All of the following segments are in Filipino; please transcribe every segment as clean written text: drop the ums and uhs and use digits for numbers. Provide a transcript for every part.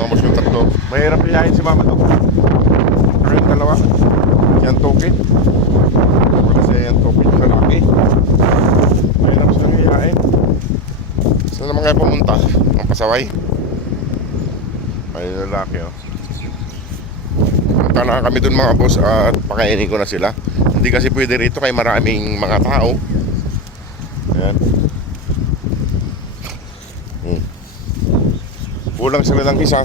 Mga boss yung tatlo. Mahirap iyahin si mama to. Pero yung dalawa, yan toke. Kasi yan toke yung lalaki. Mahirap silang iyahin. Saan naman kayo pumunta? Ang pasaway. May lalaki oh. Punta na kami dun mga boss at pakainin ko na sila. Hindi kasi pwede rito kay maraming mga tao. Ayan. Kulang sila ng isa.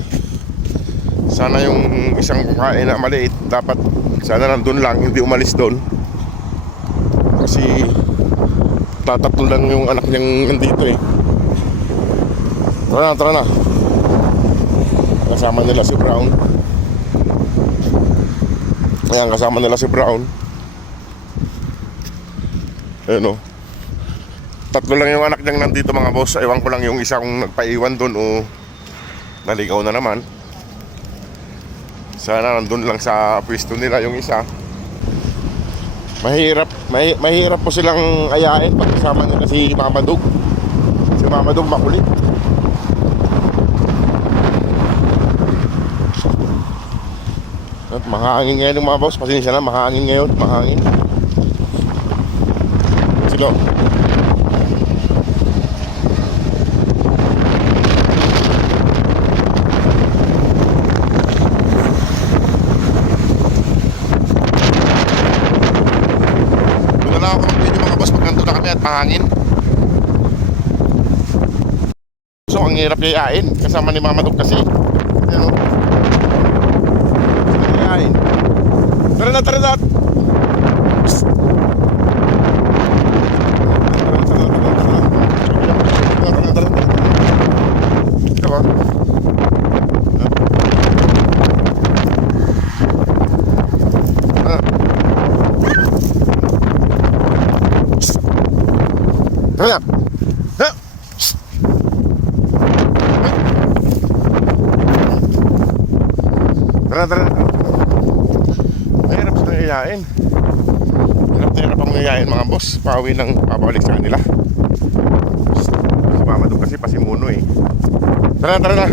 Sana yung isang kukain na maliit, dapat sana nandun lang, hindi umalis doon. Kasi tatatlo lang yung anak niyang nandito eh. Tara na, tara na. Kasama nila si Brown. Ayan, kasama nila si Brown. Ayan o. Tatlo lang yung anak niyang nandito mga boss. Ewan ko lang yung isa kung nagpaiwan doon o naligaw na naman. Sana nandun lang sa pwesto nila yung isa. Mahirap po silang ayain pag kasama nila si Mama Dog. Si Mama Dog makulit. At mahangin ngayon yung mga boss. Pasensya na, mahangin ngayon. Mahangin. Silo. Mahangin. So ang hirap yayain kasama ni Mama Dog kasi. Ano? Yayain. Tara na, tara na. Tara. Tara. Mahirap silang iyain. Hirap ang iyain mga boss. Pawi ng papabalik sa kanila. Si Mama Dog kasi pasimuno eh. Tara na.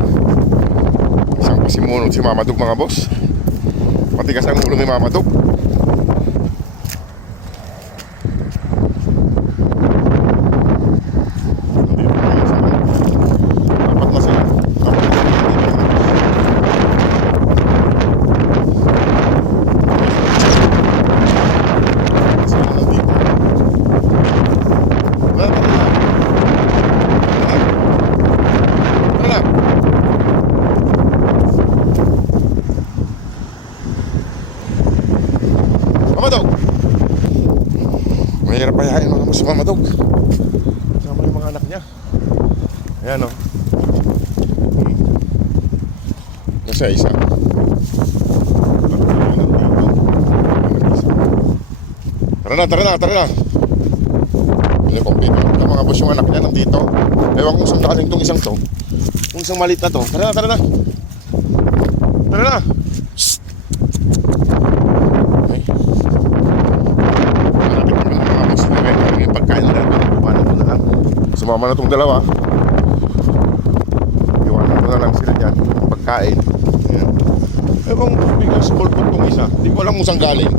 Isang pasimuno si Mama Dog mga boss. Matigas ang ulo ni Mama Dog. Mama Dog. Mahirap pa yain mga boss Mama Dog. Kasama yung mga anak niya. Ayan o. Isa. Tara na. Hindi kompleto. Ito mga boss yung anak niya nandito. Ewan kung saan galing itong isang to. Kung isang maliit na to. Tara na. Sumama na itong dalawa. Iwanan ko na lang sila dyan. Pagkain. Ayan. Ewan biglang small food itong isa. Hindi ko alam kung saan galing.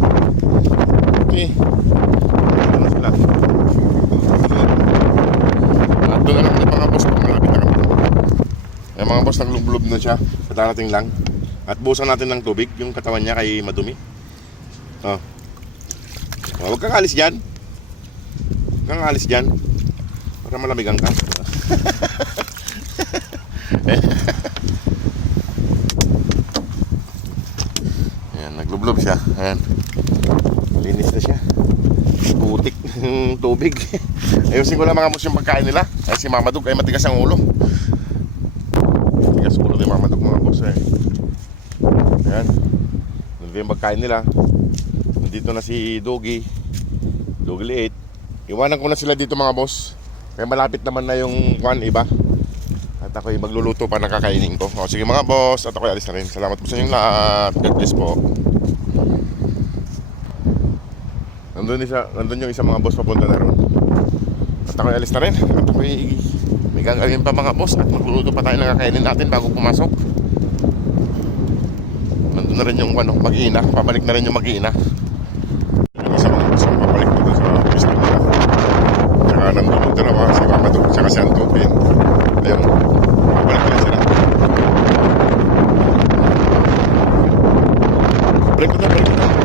Okay. Ano sila? At doon na lang yung mga boss. Malapit na kami. Yung mga boss naglublob na siya. Patarating lang. At busan natin ng tubig. Yung katawan niya kay madumi. Oh. Huwag kang alis dyan. Para malamigan ka. Ayan, naglublob siya. Ayan. Malinis na siya. Putik ng tubig. Ayusin ko lang mga boss yung pagkain nila. Ay si Mama Dog ay matigas ang ulo. Matigas ulo ni Mama Dog mga boss eh. Ayan. Nandito yung pagkain nila. Nandito na si Doggy liit. Iwanan ko na sila dito mga boss. Kaya malapit naman na yung iba. At ako'y magluluto pa ng kakainin ko. O sige mga boss, at ako'y alis na rin. Salamat po sa inyong lahat. God bless po. Nandun yung isang mga boss papunta na ron. At ako'y alis na rin. At ako'y may gagawin pa mga boss. At magluluto pa tayo ng kakainin natin bago pumasok. nandun na rin yung ano, mag-iina. Pabalik na rin yung mag-iina. Yung isa mga gusto pabalik dito sa pista nila. Tsaka nandun yung dalawa, si Mamadou, tsaka si Antopin. Ayun, pabalik na sila. Balik ko na.